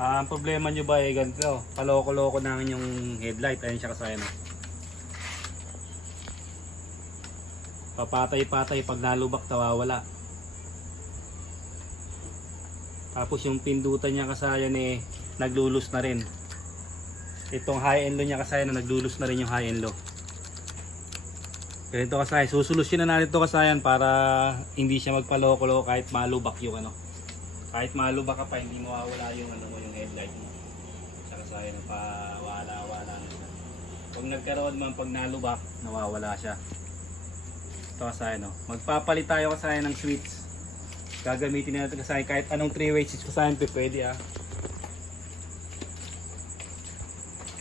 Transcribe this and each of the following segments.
Ang problema nyo ba ay ganito, paloko-loko namin yung headlight. Ayun siya kasaya na. Papatay-patay pag nalubak nawawala. Tapos yung pindutan niya kasayan eh naglulus na rin. Itong high and low niya kasayan na naglulus na rin yung high and low. Ganito kasayan, susolusyonan na natin ito kasayan para hindi siya magpaloko-loko kahit malubak yung ano. Kahit malubak ka pa, hindi mawawala yung ano mo, yung headlight mo. Sa kasayan na wala na siya. Pag nagkaroon man, pag nalubak, nawawala siya. Ito kasayan, no. Magpapalit tayo kasayan ng switch. Gagamitin natin kasayan kahit anong 3-way switch kasayan, pwede ah.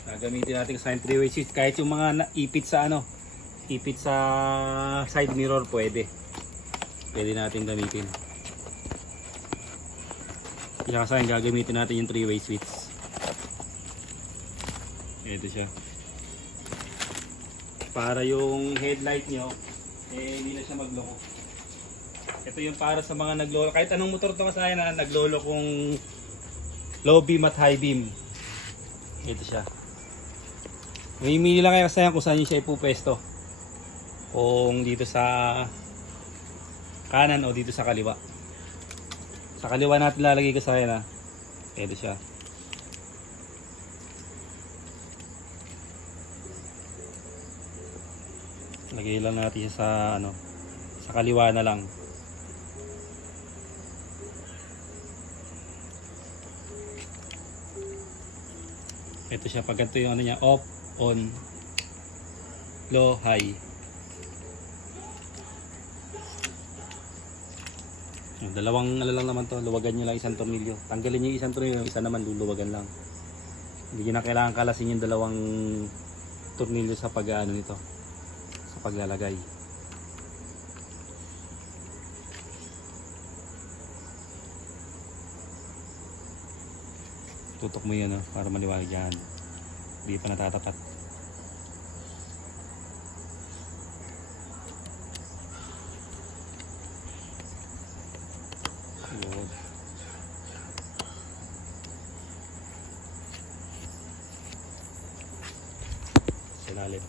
Gagamitin natin kasayan 3-way switch kahit yung mga ipit sa ano, ipit sa side mirror, pwede natin gamitin. Kaya kasayan gagamitin natin yung 3-way switch. Ito siya. Para yung headlight nyo eh hindi na siya magloko. Ito yung para sa mga naglolo, kahit anong motor to kasayan na naglolo kung low beam at high beam. Ito siya. Mamimili lang kayo kasayan kung saan nyo siya ipupwesto. Kung dito sa kanan o dito sa kaliwa. Sa kaliwa natin lalagay kasayan na. Ito siya. Lagay lang natin siya sa ano, sa kaliwa na lang. Ito siya, pag ganito yung ano niya, off, on, low, high. Dalawang ano lang naman to, luwagan nyo lang isang tornilyo. Tanggalin nyo yung isang tornilyo, isa naman luluwagan lang. Hindi na kailangan kalasin yung dalawang tornilyo sa pag-ano nito, sa paglalagay. Tutok mo yun para maliwanag yan. Hindi pa natatapat. Ilalim.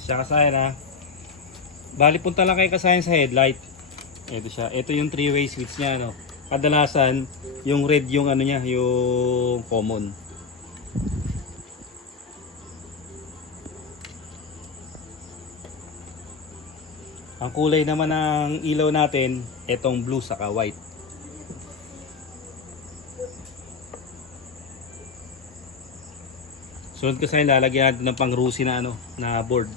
Siya kasayan ha. Bali punta lang kayo kasayan sa headlight. Ito siya. Ito yung 3-way switch niya, no. Kadalasan yung red yung ano niya, yung common. Ang kulay naman ng ilaw natin, etong blue saka white. Sunod kasi lalagyan natin ng pang-rusi na ano, na board.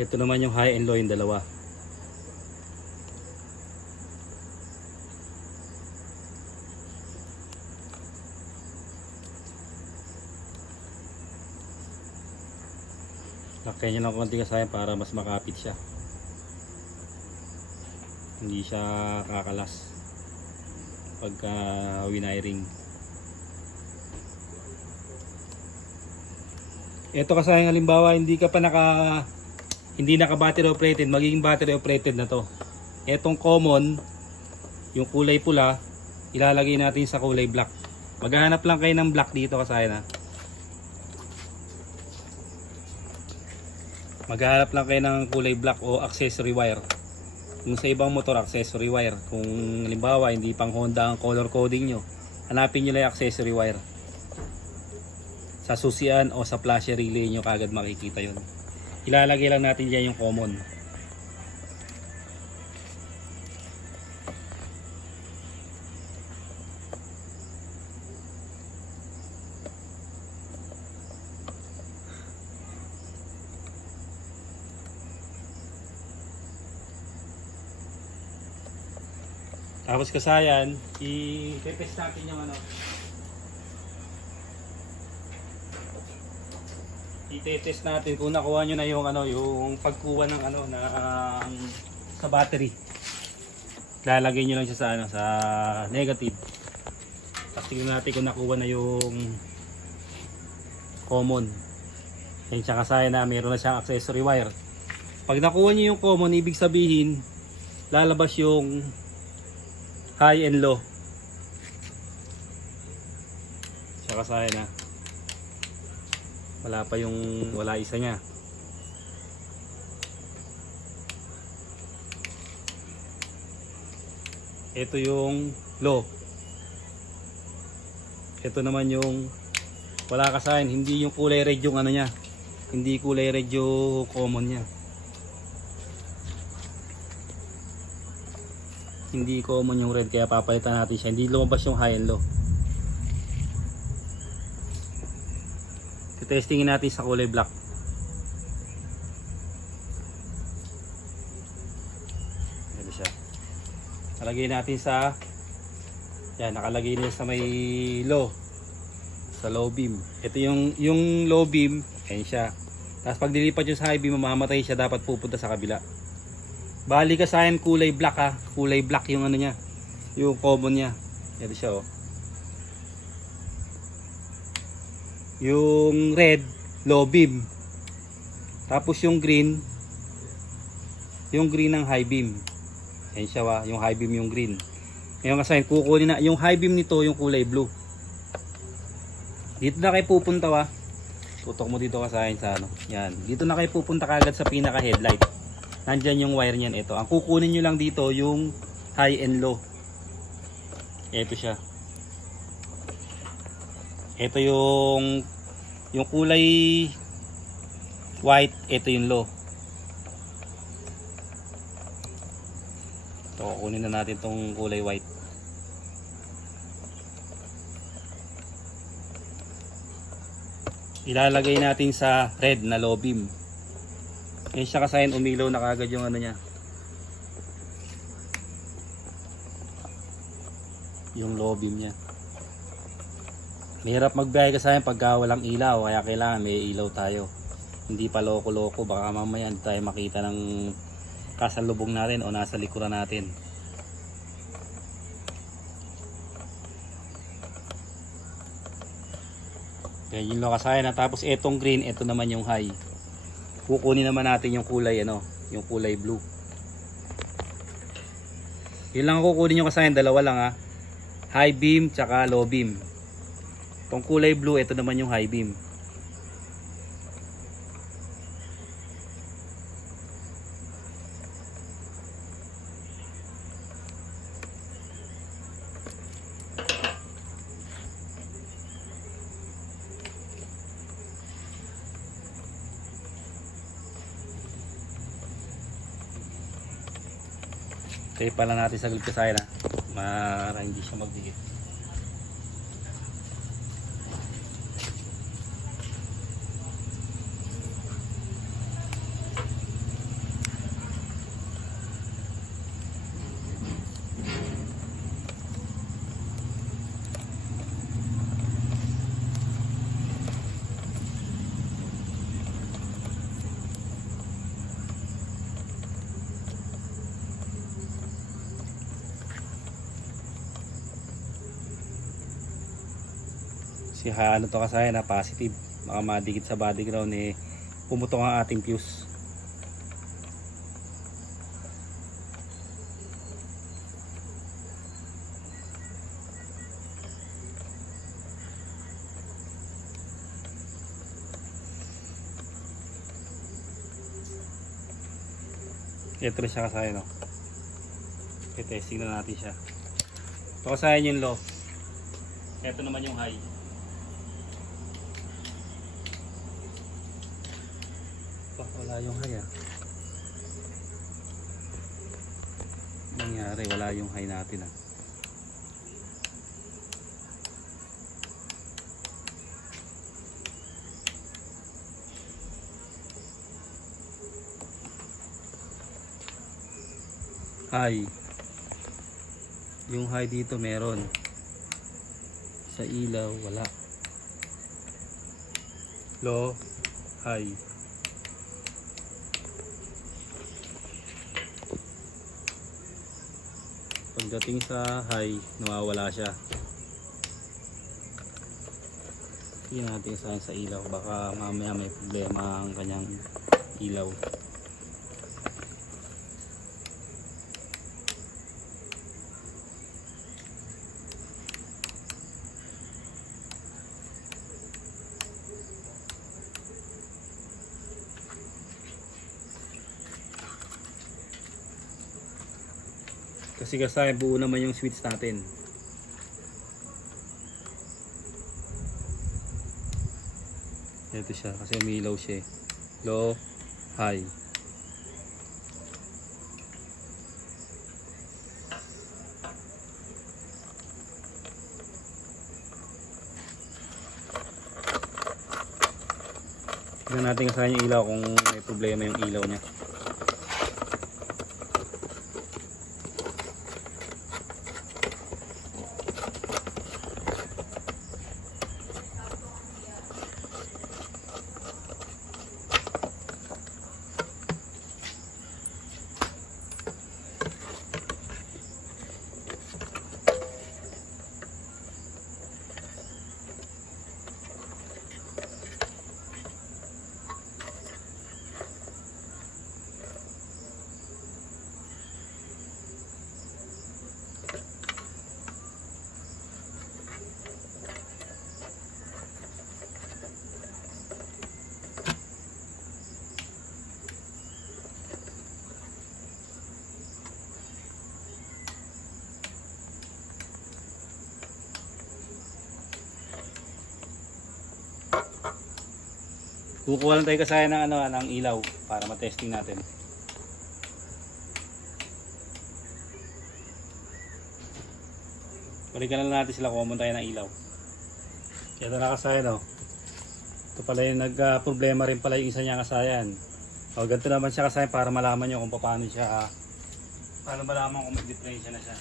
Ito naman yung high and low, yung dalawa. Lakyan nyo lang konti kasayan para mas makapit siya. Hindi siya kakalas pagka winiring. Ito kasayan halimbawa hindi naka battery operated, magiging battery operated na to. Etong common, yung kulay pula, ilalagay natin sa kulay black. Maghahanap lang kayo ng black dito kasayan ha. Maghahanap lang kayo ng kulay black o accessory wire. Kung sa ibang motor, accessory wire. Kung halimbawa hindi pang Honda ang color coding nyo, hanapin nyo lang yung accessory wire. Sa susian o sa flasher relay nyo kagad makikita yun. Ilalagay lang natin dyan yung common. Tapos kasayan, i-test natin yung ano. I-test natin kung nakuha nyo na yung ano, yung pagkuha ng ano sa battery. Lalagay nyo lang siya sa ano, sa negative. Tapos tingnan natin kung nakuha na yung common. Yan siya kasayan na mayroon na siyang accessory wire. Pag nakuha nyo yung common, ibig sabihin lalabas yung high and low. Siya kasayan na. Wala isa niya. Ito yung low. Ito naman yung wala kasayan, hindi yung kulay red yung ano niya. Hindi kulay red yung common niya. Hindi common yung red kaya papalitan natin siya. Hindi lumabas yung high and low. Testingin natin sa kulay black. Ito siya. Nalagay natin sa yan, nakalagay niya sa may low. Sa low beam. Ito yung low beam, ayan siya. Tapos pag dilipat nyo sa high beam, mamamatay siya, dapat pupunta sa kabila. Bali kasayan kulay black ha. Kulay black yung ano niya. Yung common niya. Ito siya oh. Yung red, low beam. Tapos yung green ng high beam. Ayan siya wa, yung high beam yung green. Ngayon kasi kukunin na yung high beam nito yung kulay blue. Dito na kayo pupunta wa. Tutok mo dito kasi sa ano. Yan. Dito na kayo pupunta kagad sa pinaka headlight. Nandiyan yung wire niyan ito. Ang kukunin niyo lang dito yung high and low. Ito siya. Ito yung kulay white, ito yung low. So, kunin na natin tong kulay white. Ilalagay natin sa red na low beam. Yan siya kasayan, umilaw na kagad yung ano niya. Yung low beam niya. Mahirap magbiyahe kasayan pagka walang ilaw, kaya kailangan may ilaw tayo. Hindi pa loko-loko, baka mamaya hindi tayo makita ng kasalubong natin o nasa likuran natin. Yan yung low kasayan. Tapos etong green, ito naman yung high. Kukunin naman natin yung kulay ano, yung kulay blue. Yun lang kukunin yung kasayan, dalawa lang ha. High beam tsaka low beam. Itong kulay blue, ito naman yung high beam. Tape pala natin sa glucoside na para hindi siya magdikit. Si ano to kasi na positive, baka madikit sa body ground eh pumutok ang ating fuse. Ito siya kasi no. I-testing na natin siya. Ito kasi yung low. Ito naman yung high. Wala yung high ah. Nangyari, wala yung high natin ah. High. Yung high dito meron. Sa ilaw wala. Low, high. Pagdating sa high, nawawala siya. Tingnan natin sa ilaw, baka mamaya may problema ang kanyang ilaw. Kasi buo naman yung switch natin. Ito siya kasi umilaw siya. Low, high. Tignan natin kasi yung ilaw kung may problema yung ilaw niya. Kukuha lang tayo kasaya ng ng ilaw para ma-testing natin. Balikan lang natin sila kung tayo ng ilaw. Ito na kasaya no. Ito pala yung nag-problema rin pala yung isa niya kasayan. O ganito naman siya kasaya para malaman nyo kung paano siya paano malaman kung mag-differential na siya.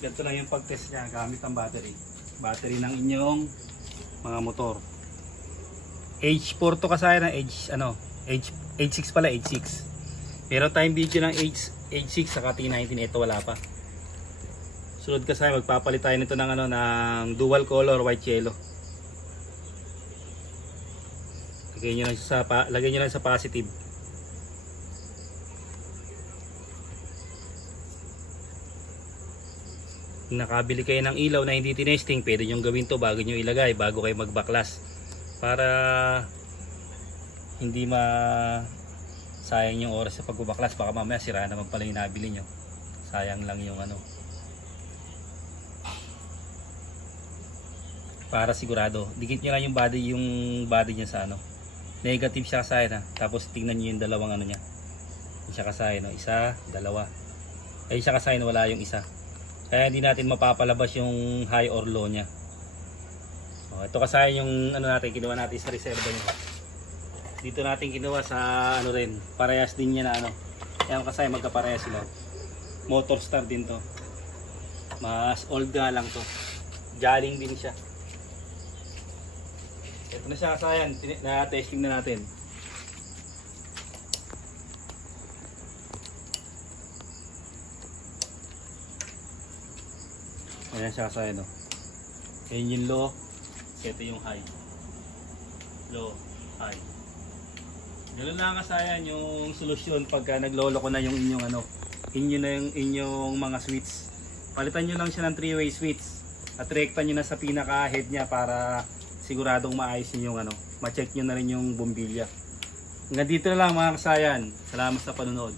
Ganito lang yung pag-test niya gamit ang battery. Battery ng inyong mga motor. H4 to kasaya na H6 pala, H6. Meron tayong video ng H6 saka T19, ito wala pa. Sunod kasaya magpapalit tayo nito ng ng dual color white yellow. Lagay nyo lang sa positive. Nakabili kayo ng ilaw na hindi tinesting, pwede nyo gawin to bago nyo ilagay, bago kayo magbaklas. Para hindi sayang yung oras sa pagbabaklas, baka mamaya sira naman pala yung nabili nyo, sayang lang yung para sigurado dikit nyo lang yung body niya sa negative siya kasaya na, tapos tingnan nyo yung dalawang niya, yung siya kasaya isa, dalawa, ay siya kasaya wala yung isa, kaya hindi natin mapapalabas yung high or low nya. Ito kasi yung natin kinuha natin sa reserva niya. Dito natin kinuha sa rin, parehas din niya na Kaya kasi magkaparehas sila. Motor star din to. Mas old nga lang to. Galing din siya. Ito na siya kasayan, na testing na natin. Ayan siya kasayan Ayan yung low. Ito yung high. Low, high. Ganun lang kasayan yung solusyon pagka nagloloko na yung inyong inyong mga switch. Palitan nyo lang siya ng 3-way switch. At rekta nyo na sa pinaka head niya para siguradong maayos yung ma-check nyo na rin yung bombilya. Hanggang dito na lang mga kasayan. Salamat sa panunod.